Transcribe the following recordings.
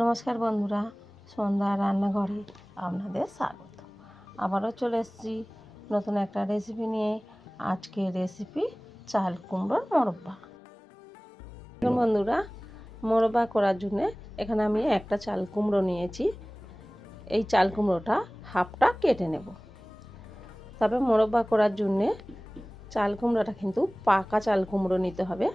নমস্কার বন্ধুরা, সন্ধ্যা রান্নাঘরে আপনাদের স্বাগত। আবারও চলে এসেছি নতুন একটা রেসিপি নিয়ে। আজকে রেসিপি চাল কুমড়োর মোরব্বা। বন্ধুরা, মোরব্বা করার জন্য এখানে আমি একটা চাল কুমড়ো নিয়েছি। এই চাল কুমড়োটা হাফটা কেটে নেব। তবে মোরব্বা করার জন্যে চাল কুমড়োটা কিন্তু পাকা চাল কুমড়ো নিতে হবে,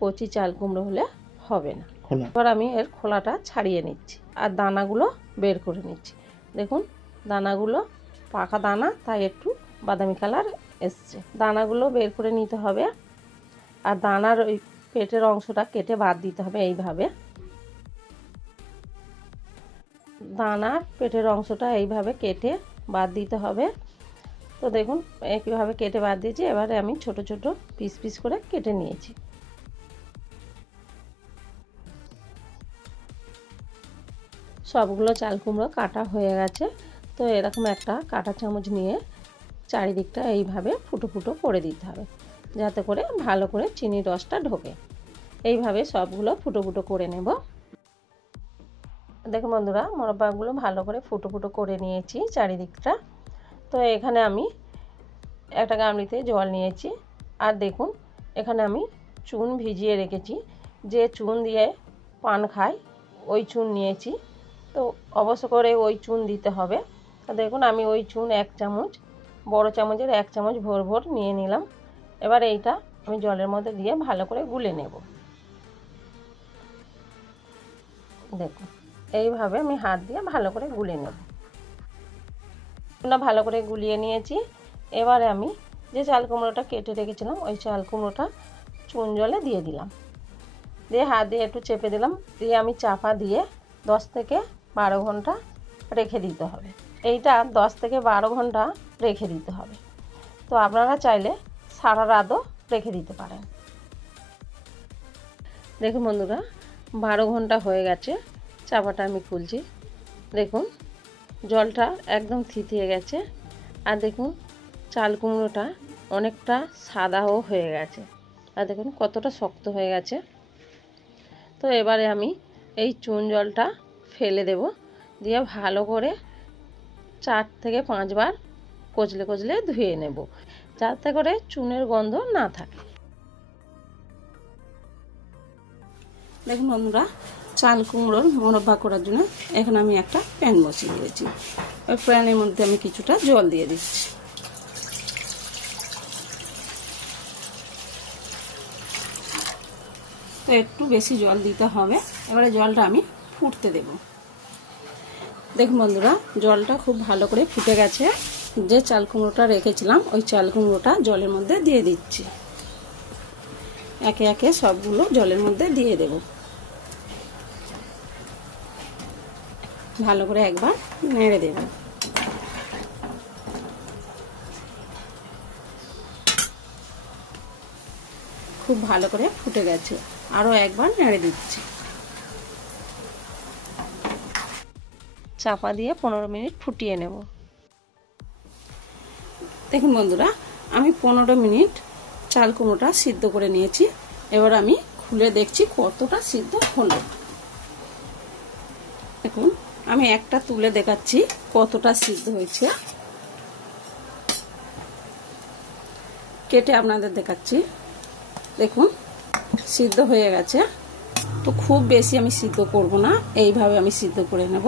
কচি চাল কুমড়ো হলে হবে না। এবার আমি এর খোলাটা ছাড়িয়ে নিচ্ছি আর দানাগুলো বের করে নিচ্ছি। দেখুন দানাগুলো পাকা দানা, তাই একটু বাদামি কালার এসছে। দানাগুলো বের করে নিতে হবে আর দানার ওই পেটের অংশটা কেটে বাদ দিতে হবে। এইভাবে দানার পেটের অংশটা এইভাবে কেটে বাদ দিতে হবে। তো দেখুন একইভাবে কেটে বাদ দিয়েছি। এবারে আমি ছোট ছোট পিস পিস করে কেটে নিয়েছি। সবগুলো চাল কুমড়ো কাটা হয়ে গেছে। তো এরকম একটা কাঁটা চামচ নিয়ে চারিদিকটা এইভাবে ফুটো ফুটো করে দিতে হবে, যাতে করে ভালো করে চিনির রসটা ঢোকে। এইভাবে সবগুলো ফুটো ফুটো করে নেব। দেখুন বন্ধুরা, মোরব্বাগুলো ভালো করে ফুটো ফুটো করে নিয়েছি চারিদিকটা। তো এখানে আমি একটা গামলিতে জল নিয়েছি আর দেখুন এখানে আমি চুন ভিজিয়ে রেখেছি। যে চুন দিয়ে পান খাই ওই চুন নিয়েছি। তো অবশ্য করে ওই চুন দিতে হবে। তো দেখুন আমি ওই চুন এক চামচ, বড় চামচের এক চামচ ভোর ভোর নিয়ে নিলাম। এবার এইটা আমি জলের মধ্যে দিয়ে ভালো করে গুলে নেব। দেখুন এইভাবে আমি হাত দিয়ে ভালো করে গুলে নেব। ভালো করে গুলিয়ে নিয়েছি। এবারে আমি যে চাল কুমড়োটা কেটে রেখেছিলাম ওই চাল কুমড়োটা চুন জলে দিয়ে দিলাম। দিয়ে হাত দিয়ে একটু চেপে দিলাম। দিয়ে আমি চাপা দিয়ে 10 থেকে 12 ঘন্টা রেখে দিতে হবে। এইটা 10 থেকে 12 ঘন্টা রেখে দিতে হবে। তো আপনারা চাইলে সারা রাতও রেখে দিতে পারেন। দেখুন বন্ধুরা, 12 ঘন্টা হয়ে গেছে। চাপাটা আমি খুলছি। দেখুন জলটা একদম থিতিয়ে গেছে। আর দেখুন চাল কুমড়োটা অনেকটা সাদাও হয়ে গেছে। আর দেখুন কতটা শক্ত হয়ে গেছে। তো এবারে আমি এই চুন জলটা ফেলে দেব। দিয়ে ভালো করে 4 থেকে 5 বার কচলে কচলে ধুয়ে নেব, যাতে করে চুনের গন্ধ না থাকে। দেখুন বন্ধুরা, চাল কুমড়োর মোরব্বা করার জন্য এখানে আমি একটা প্যান বসিয়ে দিয়েছি। ওই প্যানের মধ্যে আমি কিছুটা জল দিয়ে দিচ্ছি। তো একটু বেশি জল দিতে হবে। এবারে জলটা আমি ফুটতে দেব। দেখুন বন্ধুরা, জলটা খুব ভালো করে ফুটে গেছে। যে চাল কুমড়োটা রেখেছিলাম ওই চাল কুমড়োটা জলের মধ্যে দিয়ে দিচ্ছি। একে একে সবগুলো জলের মধ্যে দিয়ে দেব। ভালো করে একবার নেড়ে দেব। খুব ভালো করে ফুটে গেছে। আরো একবার নেড়ে দিচ্ছি। চাপা দিয়ে 15 মিনিট ফুটিয়ে নেব। দেখুন বন্ধুরা, আমি 15 মিনিট চাল কুমড়োটা সিদ্ধ করে নিয়েছি। এবার আমি খুলে দেখছি কতটা সিদ্ধ হলো। দেখুন আমি একটা তুলে দেখাচ্ছি কতটা সিদ্ধ হয়েছে। কেটে আপনাদের দেখাচ্ছি। দেখুন সিদ্ধ হয়ে গেছে। তো খুব বেশি আমি সিদ্ধ করব না, এইভাবে আমি সিদ্ধ করে নেব।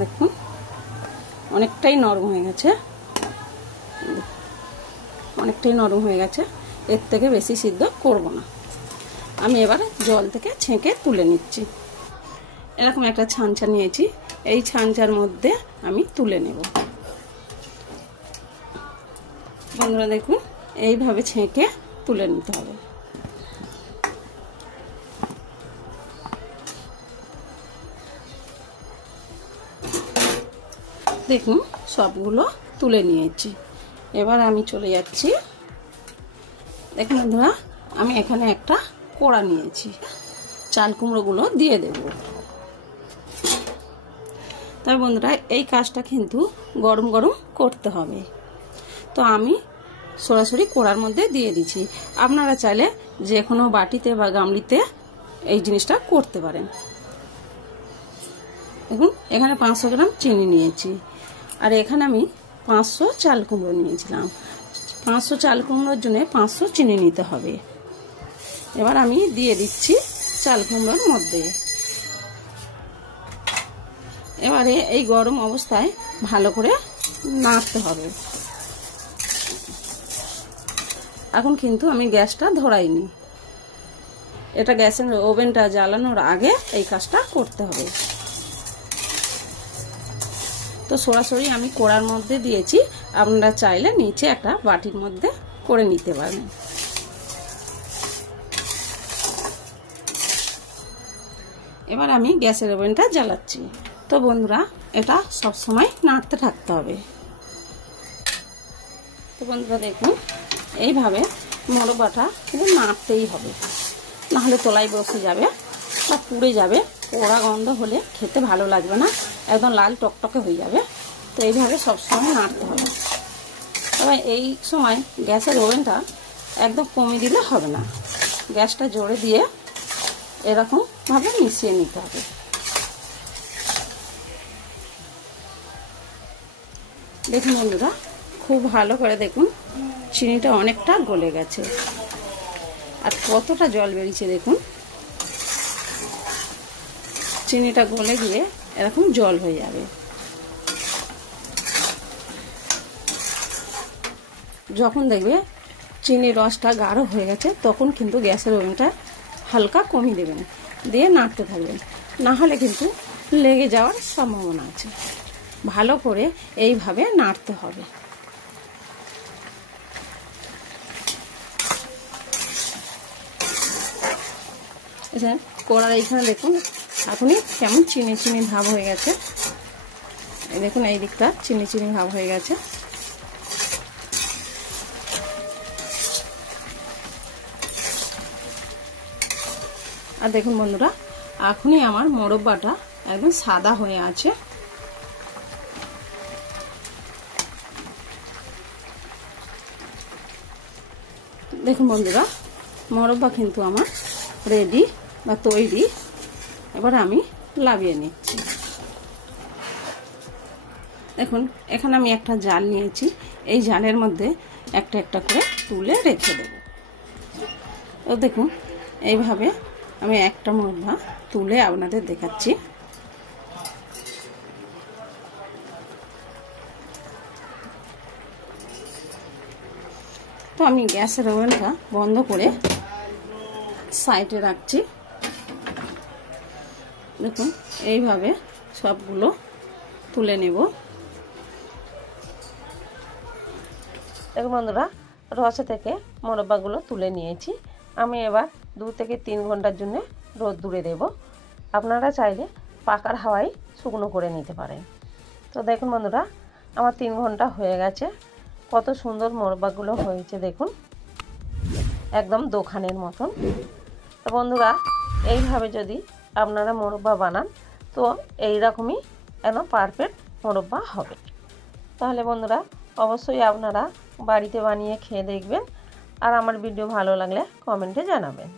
দেখুন অনেকটাই নরম হয়ে গেছে। অনেকটাই নরম হয়ে গেছে। এর থেকে বেশি সিদ্ধ করব না। আমি এবারে জল থেকে ছেঁকে তুলে নিচ্ছি। এরকম একটা ছাঁচা নিয়েছি। এই ছাঁচার মধ্যে আমি তুলে নেব। বন্ধুরা দেখুন এইভাবে ছেঁকে তুলে নিতে হবে। দেখুন সবগুলো তুলে নিয়েছি। এবার আমি চলে যাচ্ছি। দেখুন বন্ধুরা, আমি এখানে একটা কড়া নিয়েছি। চাল কুমড়োগুলো দিয়ে দেব। তবে বন্ধুরা এই কাজটা কিন্তু গরম গরম করতে হবে। তো আমি সরাসরি কড়ার মধ্যে দিয়ে দিচ্ছি। আপনারা চাইলে যে কোনো বাটিতে বা গামলিতে এই জিনিসটা করতে পারেন। দেখুন এখানে 500 গ্রাম চিনি নিয়েছি, আর এখানে আমি 500 চাল কুমড়ো নিয়েছিলাম। 500 চাল কুমড়োর জন্য 500 চিনি নিতে হবে। এবার আমি দিয়ে দিচ্ছি চাল কুমড়োর মধ্যে। এবারে এই গরম অবস্থায় ভালো করে নাড়তে হবে। এখন কিন্তু আমি গ্যাসটা ধরাইনি, এটা গ্যাসের ওভেনটা জ্বালানোর আগে এই কাজটা করতে হবে। তো সরাসরি আমি কড়ার মধ্যে দিয়েছি, আপনারা চাইলে নিচে একটা বাটির মধ্যে করে নিতে পারেন। এবার আমি গ্যাসের ওভেনটা জ্বালাচ্ছি। তো বন্ধুরা এটা সব সময় নাড়তে থাকতে হবে। তো বন্ধুরা দেখুন এইভাবে মোরব্বাটা কিন্তু নাড়তেই হবে, নাহলে তলায় বসে যাবে বা পুড়ে যাবে। পোড়া গন্ধ হলে খেতে ভালো লাগবে না, একদম লাল টকটকে হয়ে যাবে। তো এইভাবে সবসময় নাড়তে হবে। তবে এই সময় গ্যাসের ওভেনটা একদম কমিয়ে দিলে হবে না, গ্যাসটা জোরে দিয়ে এরকমভাবে মিশিয়ে নিতে হবে। দেখুন বন্ধুরা খুব ভালো করে দেখুন চিনিটা অনেকটা গলে গেছে, আর কতটা জল বেরিয়েছে দেখুন। চিনিটা গলে গিয়ে এরকম জল হয়ে যাবে। যখন দেখবে চিনির রসটা গাঢ় হয়ে গেছে তখন কিন্তু গ্যাসের ওভেনটা হালকা কমিয়ে দেবেন, দিয়ে নাড়তে থাকবেন, না হলে কিন্তু লেগে যাওয়ার সম্ভাবনা আছে। ভালো করে এইভাবে নাড়তে হবে। কড়ার এইখানে দেখুন এখনই কেমন চিনি চিনি ভাব হয়ে গেছে। এই দেখুন এই দিকটা চিনি চিনি ভাব হয়ে গেছে। আর দেখুন বন্ধুরা এখনই আমার মোরব্বাটা একদম সাদা হয়ে আছে। দেখুন বন্ধুরা মোরব্বা কিন্তু আমার রেডি বা তৈরি। এবার আমি লাভিয়ে নিচ্ছি। দেখুন এখানে আমি একটা জাল নিয়েছি, এই জালের মধ্যে একটা একটা করে তুলে রেখে দেব। তো দেখুন এইভাবে আমি একটা মোরব্বা তুলে আপনাদের দেখাচ্ছি। তো আমি গ্যাসের ওভেনটা বন্ধ করে সাইডে রাখছি। দেখুন এইভাবে সবগুলো তুলে নেব। দেখুন বন্ধুরা রসে থেকে মোরব্বাগুলো তুলে নিয়েছি। আমি এবার 2 থেকে 3 ঘন্টার জন্য রোদ্দুরে দেব। আপনারা চাইলে পাখার হাওয়ায় শুকনো করে নিতে পারেন। তো দেখুন বন্ধুরা আমার 3 ঘন্টা হয়ে গেছে। কত সুন্দর মোরব্বাগুলো হয়েছে দেখুন, একদম দোকানের মতন। তো বন্ধুরা এইভাবে যদি আপনারা মোরব্বা বানান তো এইরকমই একদম পারফেক্ট মোরব্বা হবে। তাহলে বন্ধুরা অবশ্যই আপনারা বাড়িতে বানিয়ে খেয়ে দেখবেন, আর আমার ভিডিও ভালো লাগলে কমেন্টে জানাবেন।